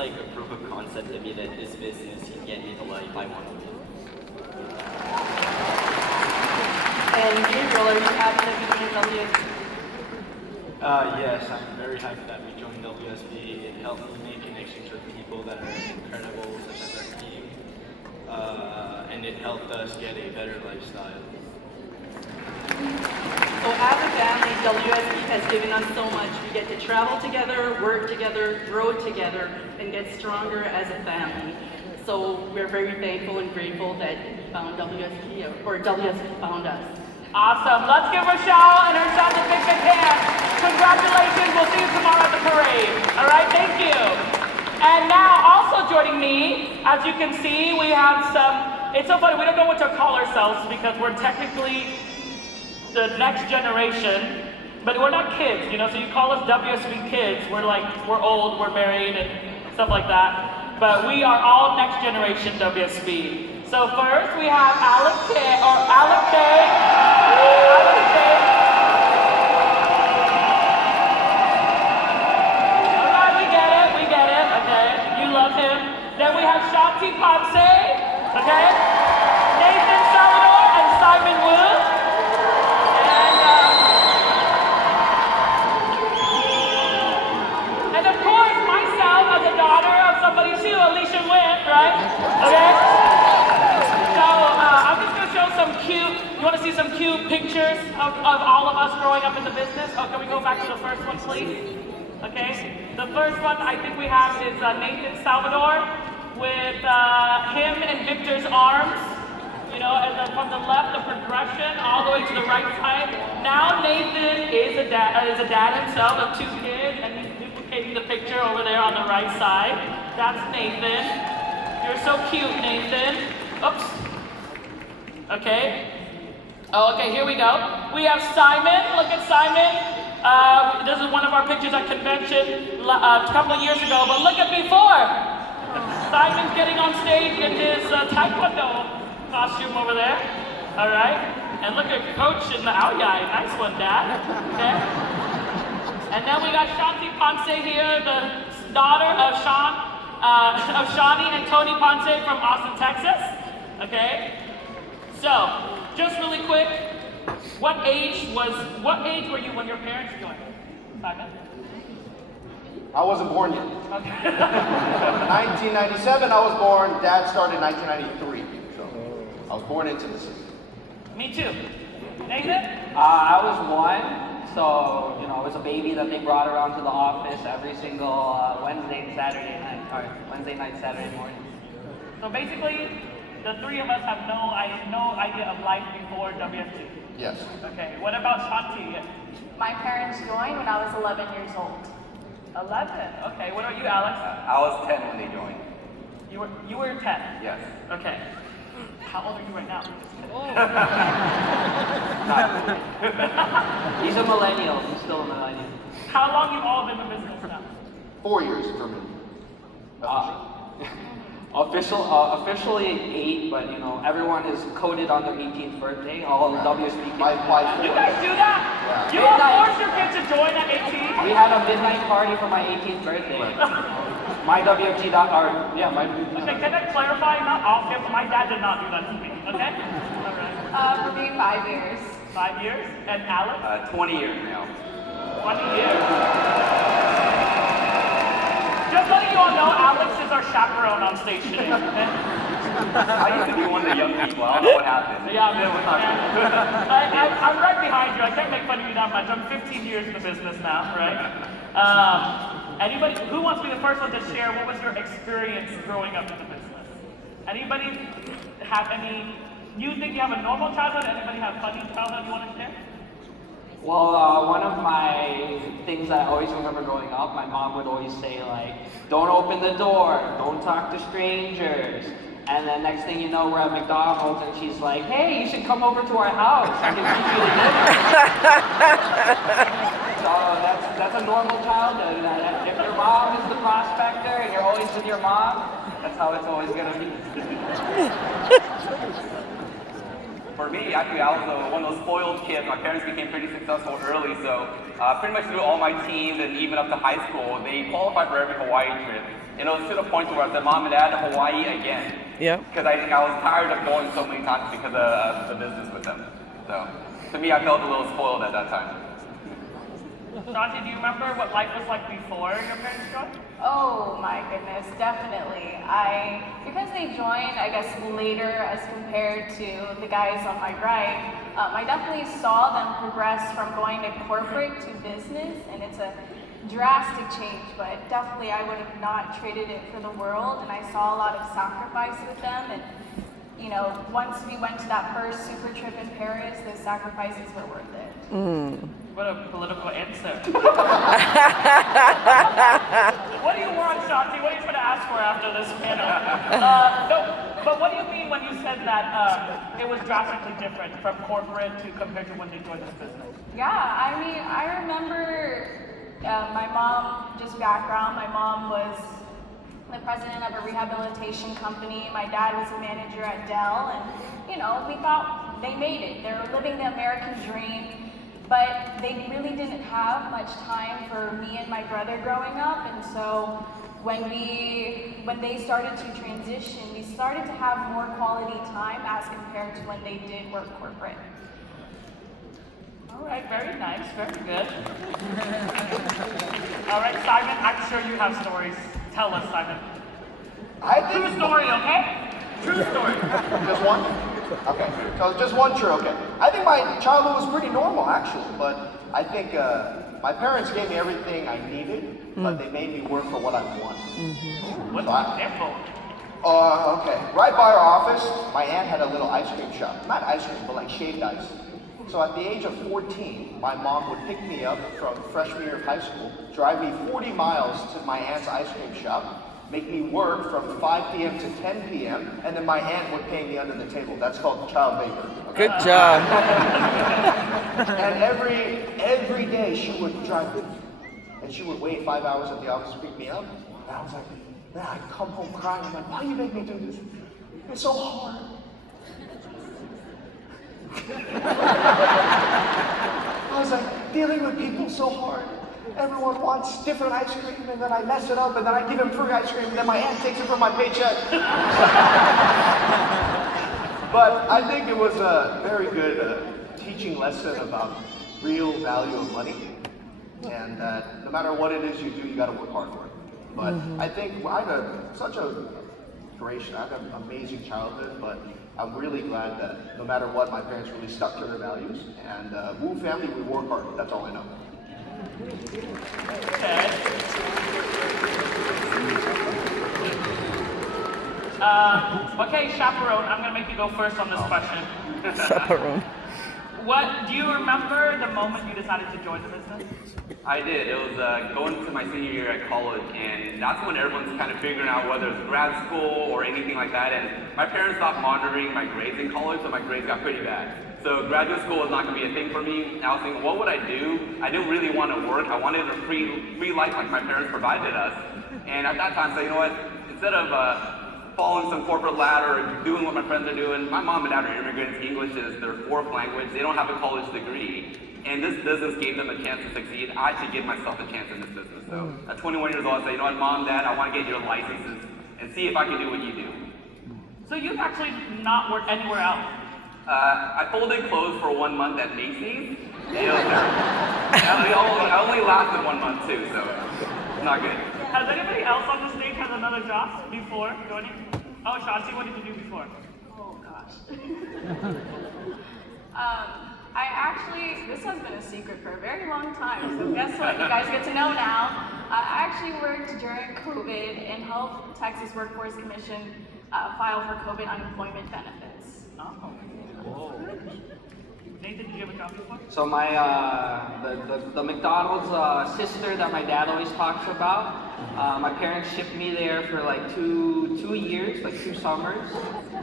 like a proof of concept to me that this business can get me the life I want to live. And Gabriel, are you happy that you joined WSB? Yes, I'm very happy that we joined WSB. It helped me make connections with people that are incredible, such as our team, and it helped us get a better lifestyle. So as a family, WSB has given us so much. We get to travel together, work together, grow together, and get stronger as a family. So we're very thankful and grateful that you found WSB, or WSB found us. Awesome. Let's give Rochelle and her son a big hand. Congratulations. We'll see you tomorrow at the parade. All right, thank you. And now also joining me, as you can see, we have some, it's so funny, we don't know what to call ourselves because we're technically the next generation, but we're not kids, you know, so you call us WSB Kids. We're old, we're married and stuff like that. But we are all next generation WSB. So first we have Alec K. Alright, we get it, okay. You love him. Then we have Shanti Ponce, okay. Nathan Salvador and Simon Wu. And of course, myself as a daughter of somebody too, Alicia Nguyen, right? Okay? So, I'm just going to show some cute, you want to see some cute pictures of all of us growing up in the business? Oh, can we go back to the first one, please? Okay? The first one I think we have is Nathan Salvador with him and Victor's arms. You know, and then from the left, the progression all the way to the right side. Now Nathan is a dad himself of 2 kids, and he's duplicating the picture over there on the right side. That's Nathan. You're so cute, Nathan. Oops. Okay. Oh, okay, here we go. We have Simon. Look at Simon. This is one of our pictures at convention a couple of years ago, but look at before. Simon's getting on stage in his taekwondo costume over there. All right. And look at Coach in the yeah, nice one, Dad. Okay. And then we got Shanti Ponce here, the daughter of Shawnee and Tony Ponce from Austin, Texas. Okay. So, just really quick, what age were you when your parents joined? Simon? I wasn't born yet. Okay. 1997 I was born, Dad started in 1993. So I was born into the system. Me too. Nathan? I was 1, so you know, I was a baby that they brought around to the office every single Wednesday night, Saturday morning. So basically, the 3 of us have no idea of life before WSB. Yes. Okay, what about Shanti? My parents joined when I was 11 years old. 11. Okay, what about you, Alex? I was 10 when they joined. You were 10? Yes. Okay. How old are you right now? He's a millennial. He's still a millennial. How long you all been in business now? 4 years for me. Officially 8, but you know, everyone is coded on their 18th birthday. All WSB kids. You guys do that? Yeah. You all force your kids to join at 18? We had a midnight party for my 18th birthday. My WFG Okay, can I clarify? Not all kids. My dad did not do that to me. Okay? All right. For me, 5 years. 5 years? And Alex? 20 years now. 20 years. Just letting you all know, Alex is our chaperone on stage today. Okay? I used to be one of the young people. I don't know what happened. Yeah, We're talking. I'm right behind you. I can't make fun of you that much. I'm 15 years in the business now, right? Anybody, who wants to be the first one to share what was your experience growing up in the business? Anybody have any, you think you have a normal childhood? Anybody have funny childhood you want to share? Well, one of my things that I always remember growing up, my mom would always say like, don't open the door, don't talk to strangers. And then next thing you know, we're at McDonald's and she's like, hey, you should come over to our house. I can feed you the dinner. So that's a normal childhood. If your mom is the prospector and you're always with your mom, that's how it's always gonna be. For me, actually, I was one of those spoiled kids. My parents became pretty successful early, so pretty much through all my teams and even up to high school, they qualified for every Hawaii trip. And it was to the point where I said, Mom and Dad, Hawaii again. Yeah. Because I was tired of going so many times because of the business with them. So to me, I felt a little spoiled at that time. Shanti, do you remember what life was like before your parents joined? Oh my goodness, definitely. Because they joined, I guess, later as compared to the guys on my right, I definitely saw them progress from going to corporate to business, and it's a drastic change, but definitely I would have not traded it for the world, and I saw a lot of sacrifice with them, and you know, once we went to that first super trip in Paris, those sacrifices were worth it. What a political answer. What do you want, Shanti? What are you going to ask for after this panel? No, but what do you mean when you said that it was drastically different from corporate to compared to when they joined this business? Yeah, I mean, I remember my mom, just background, my mom was the president of a rehabilitation company. My dad was a manager at Dell, and you know, we thought they made it. They were living the American dream, but they really didn't have much time for me and my brother growing up, and so when they started to transition, we started to have more quality time as compared to when they did work corporate. All right, very nice, very good. All right, Simon, I'm sure you have stories. Tell us, Simon. True story, okay? True story. Just one? Okay, so just one true, okay. I think my childhood was pretty normal, actually, but I think my parents gave me everything I needed, but they made me work for what I wanted. What's an example? Okay. Right by our office, my aunt had a little ice cream shop. Not ice cream, but like shaved ice. So at the age of 14, my mom would pick me up from freshman year of high school, drive me 40 miles to my aunt's ice cream shop, make me work from 5 p.m. to 10 p.m., and then my aunt would pay me under the table. That's called child labor. Okay? Good job. And every day she would drive me, and she would wait 5 hours at the office to pick me up. And I was like, man, I'd come home crying. I'm like, why you make me do this? It's so hard. I was like, dealing with people so hard. Everyone wants different ice cream, and then I mess it up, and then I give them free ice cream, and then my aunt takes it from my paycheck. But I think it was a very good teaching lesson about real value of money, and that no matter what it is you do, you got to work hard for it. But I think I had an amazing childhood, but I'm really glad that no matter what, my parents really stuck to their values. And Wu family, we work hard. That's all I know. Okay, chaperone, I'm going to make you go first on this question. Chaperone. What, do you remember the moment you decided to join the business? I did. It was going to my senior year at college, and that's when everyone's kind of figuring out whether it's grad school or anything like that. And my parents stopped monitoring my grades in college, so my grades got pretty bad. So graduate school was not going to be a thing for me. I was thinking, what would I do? I didn't really want to work. I wanted a free life like my parents provided us. And at that time, I said, you know what? Instead of following some corporate ladder or doing what my friends are doing, my mom and dad are immigrants. English is their fourth language. They don't have a college degree. And this business gave them a chance to succeed. I should give myself a chance in this business. So at 21 years old, I said, you know what, Mom, Dad, I want to get your licenses and see if I can do what you do. So you've actually not worked anywhere else? I folded clothes for 1 month at Macy's. It was terrible. I only lasted 1 month too, so not good. Has anybody else on the stage had another job before joining? Oh, Shanti, what did you do before? Oh gosh. I actually, this has been a secret for a very long time, so guess what? You guys get to know now. I actually worked during COVID and helped Texas Workforce Commission file for COVID unemployment benefits. Oh. Whoa. Nathan, did you have a job before? So my the McDonald's sister that my dad always talks about, my parents shipped me there for like two years, like 2 summers,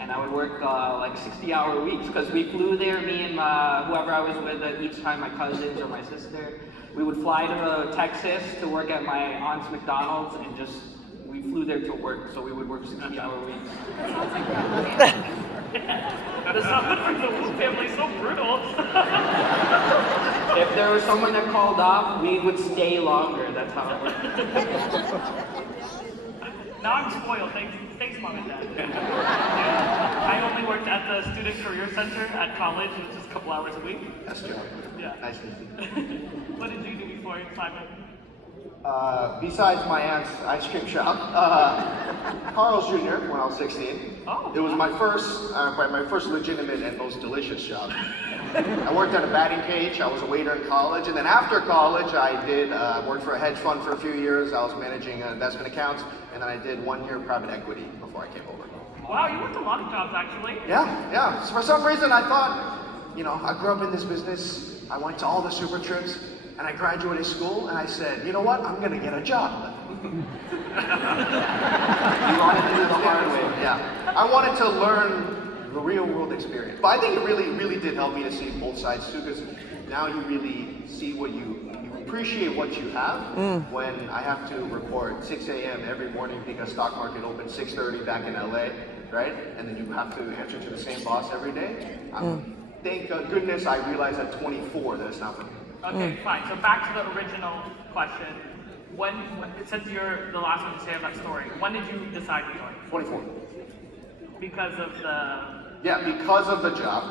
and I would work like 60-hour weeks because we flew there, me and whoever I was with each time, my cousins or my sister. We would fly to Texas to work at my aunt's McDonald's, and we flew flew there to work, so we would work 60-hour weeks. The family is so brutal. If there was someone that called off, we would stay longer. That's how it worked. Now I'm spoiled. Thanks, Mom and Dad. I only worked at the Student Career Center at college, which is a couple hours a week. That's true. Yeah. Nice to see. What did you do before Simon? Besides my aunt's ice cream shop, Carl's Jr. when I was 16. Oh. It was my first legitimate and most delicious job. I worked at a batting cage. I was a waiter in college, and then after college, I did worked for a hedge fund for a few years. I was managing investment accounts, and then I did 1 year private equity before I came over. Wow, you worked a lot of jobs actually. Yeah. So for some reason, I thought, I grew up in this business. I went to all the super trips. And I graduated school, and I said, you know what? I'm gonna get a job. You wanted to do the hard way. Yeah. I wanted to learn the real world experience. But I think it really did help me to see both sides too, because now you really see you appreciate what you have. When I have to report 6 a.m. every morning because stock market opens 6:30 back in LA, right? And then you have to answer to the same boss every day. Thank goodness I realized at 24 that it's not for me. Okay, fine. So back to the original question. Since you're the last one to say that story, when did you decide to join? 24. Because of the... Yeah, because of the job.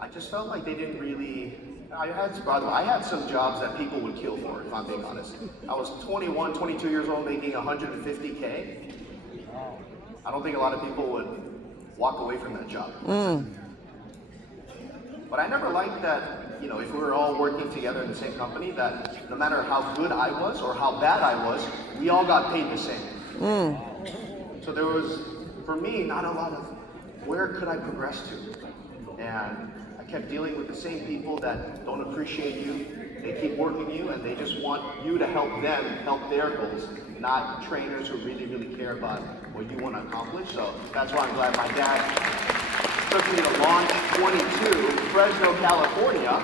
I just felt like they didn't really... I had some jobs that people would kill for, if I'm being honest. I was 21, 22 years old making $150K. I don't think a lot of people would walk away from that job. But I never liked that, if we were all working together in the same company, that no matter how good I was or how bad I was, we all got paid the same. So there was, for me, not a lot of where could I progress to? And I kept dealing with the same people that don't appreciate you. They keep working you, and they just want you to help them help their goals, not trainers who really care about what you want to accomplish. So that's why I'm glad my dad took me to Launch 22, Fresno, California,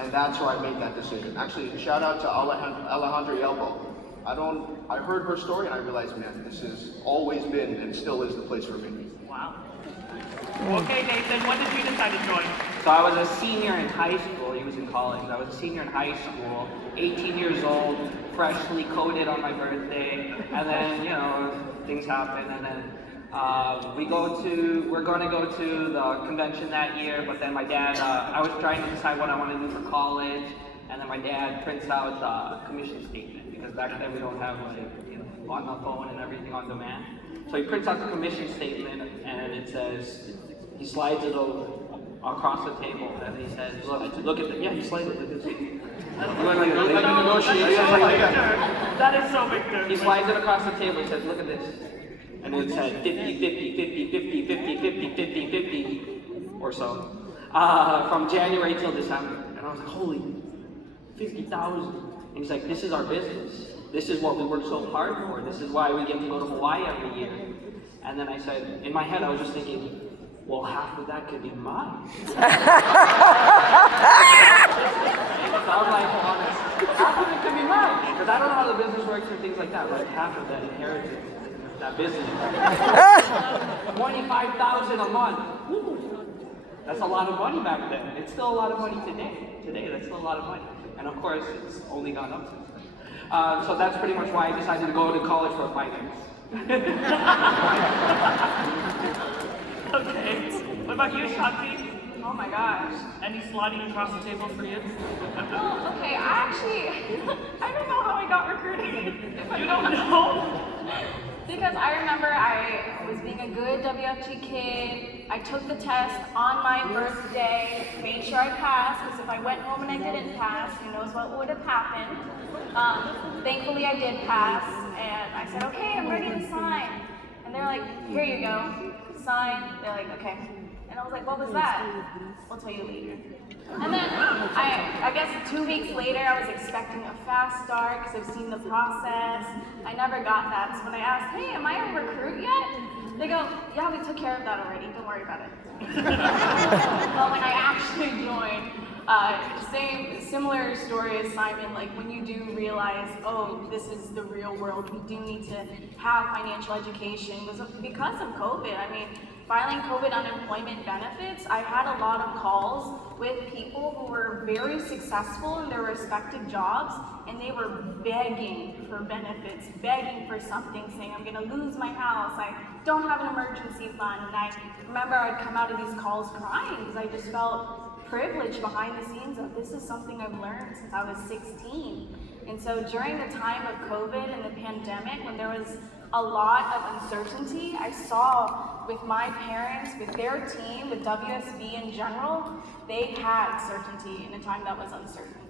and that's where I made that decision. Actually, shout out to Alejandra Yelbo. I heard her story and I realized, man, this has always been and still is the place for me. Wow. Okay, Nathan, when did you decide to join? So I was a senior in high school. He was in college. I was a senior in high school, 18 years old, freshly coded on my birthday, and then, things happen, and then we're going to go to the convention that year, but then my dad, I was trying to decide what I want to do for college, and then my dad prints out a commission statement, because back then we don't have on the phone and everything on demand. So he prints out the commission statement, and it says, he slides it over across the table, and he says, look at the, he slides it like this. That is so Victor. He slides it across the table, he says, look at this. And it said 50, 50, 50, 50, 50, 50, 50, 50, or so, from January till December. And I was like, holy, 50,000. And he's like, this is our business. This is what we work so hard for. This is why we get to go to Hawaii every year. And then I said, in my head, I was just thinking, well, half of that could be mine. So I was like, well, half of it could be mine. Because I don't know how the business works and things like that, but half of that inheritance. That business. 25,000 a month. Woo. That's a lot of money back then. It's still a lot of money today. Today, that's still a lot of money. And of course, it's only gone up since then. So that's pretty much why I decided to go to college for finance. Okay. What about you, Shanti? Oh my gosh. Any sliding across the table for you? Well, okay, I don't know how I got recruited. You don't know? Because I remember I was being a good WFG kid. I took the test on my birthday, made sure I passed, because if I went home and I didn't pass, who knows what would have happened. Thankfully I did pass, and I said, okay, I'm ready to sign. And they're like, here you go, sign. They're like, okay. And I was like, what was that? We'll tell you later. And then I guess 2 weeks later, I was expecting a fast start because I've seen the process. I never got that. So when I asked, hey, am I a recruit yet? They go, yeah, we took care of that already. Don't worry about it. But when I actually joined, Similar story as Simon, like when you do realize, oh, this is the real world, we do need to have financial education, was because of COVID. I mean, filing COVID unemployment benefits, I had a lot of calls with people who were very successful in their respective jobs, and they were begging for benefits, begging for something, saying, I'm gonna lose my house, I don't have an emergency fund. And I remember I'd come out of these calls crying because I just felt privilege behind the scenes of this is something I've learned since I was 16. And so during the time of COVID and the pandemic, when there was a lot of uncertainty, I saw with my parents, with their team, with WSB in general, they had certainty in a time that was uncertain.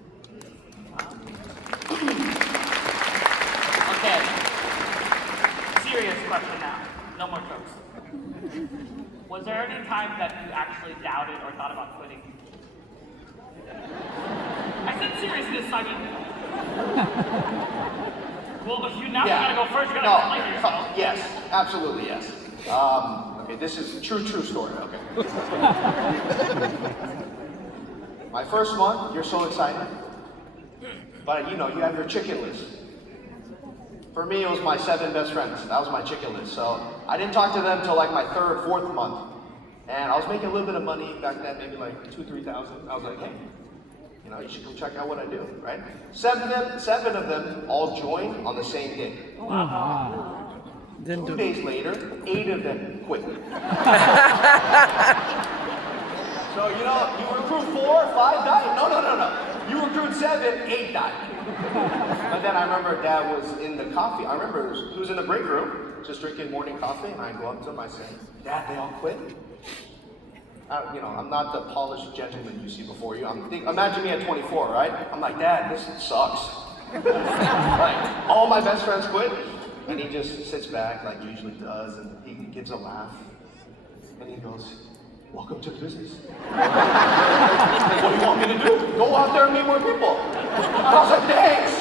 Okay. Serious question now. No more jokes. Was there any time that you actually doubted or thought about quitting? I said seriousness, Simon. Well, if you now gotta go first, you gotta explain yourself. Yes, absolutely yes. Okay, this is a true story, okay. My first month, you're so excited. But you know, you have your chicken list. For me, it was my 7 best friends. That was my chicken list. So I didn't talk to them until like my 3rd, 4th month. And I was making a little bit of money back then, maybe like $2,000-3,000. I was like, hey, you know, you should come check out what I do, right? 7 of them all joined on the same day. Wow. 2 days later, 8 of them quit. So, you know, you recruit 4, 5 died? No. You recruit 7, 8 died. But then I remember Dad was in the coffee. I remember he was in the break room, just drinking morning coffee, and I go up to him, I say, Dad, they all quit? You know, I'm not the polished gentleman you see before you. Imagine me at 24, right? I'm like, Dad, this sucks. Like, all my best friends quit, and he just sits back like he usually does, and he gives a laugh, and he goes, welcome to the business. What do you want me to do? Go out there and meet more people. I was like, thanks.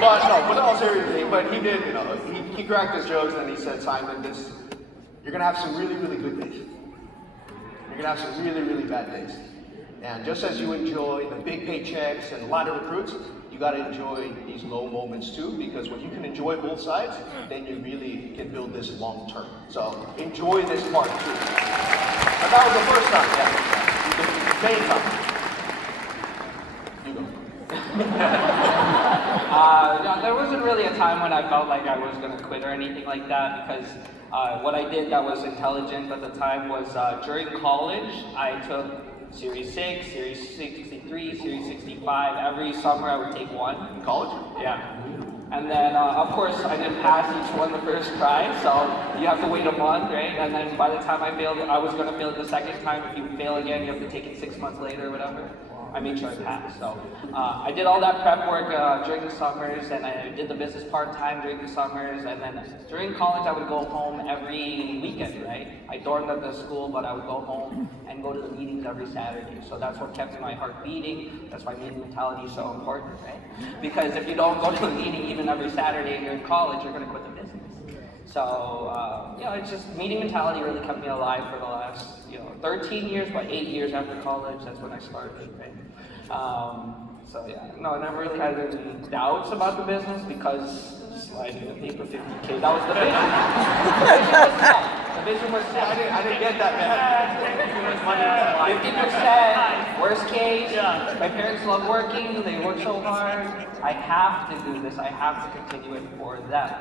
But all seriously, but he did, you know, he cracked his jokes and he said, Simon, you're gonna have some really, really good days. You're gonna have some really, really bad days. And just as you enjoy the big paychecks and a lot of recruits, you gotta enjoy these low moments too, because when you can enjoy both sides, then you really can build this long term. So enjoy this part too. And that was the first time, yeah. Main time. You go. No, there wasn't really a time when I felt like I was going to quit or anything like that, because what I did that was intelligent at the time was during college, I took Series 6, Series 63, Series 65. Every summer I would take one. In college? Yeah. And then, of course, I didn't pass each one the first try, so you have to wait a month, right? And then by the time I failed, I was going to fail it the second time. If you fail again, you have to take it 6 months later or whatever. I made sure I passed. So I did all that prep work during the summers, and I did the business part-time during the summers, and then during college I would go home every weekend, right? I dormed at the school, but I would go home and go to the meetings every Saturday. So that's what kept my heart beating. That's why meeting mentality is so important, right? Because if you don't go to a meeting even every Saturday and you're in college, you're going to quit the business. So, you know, it's just meeting mentality really kept me alive for the last, 13 years, but 8 years after college, that's when I started, right? So yeah, no, I never really had any doubts about the business because sliding the paper 50K, that was the vision. The vision was set. I didn't get that, man. 50%, worst case, my parents love working, they work so hard. I have to do this, I have to continue it for them.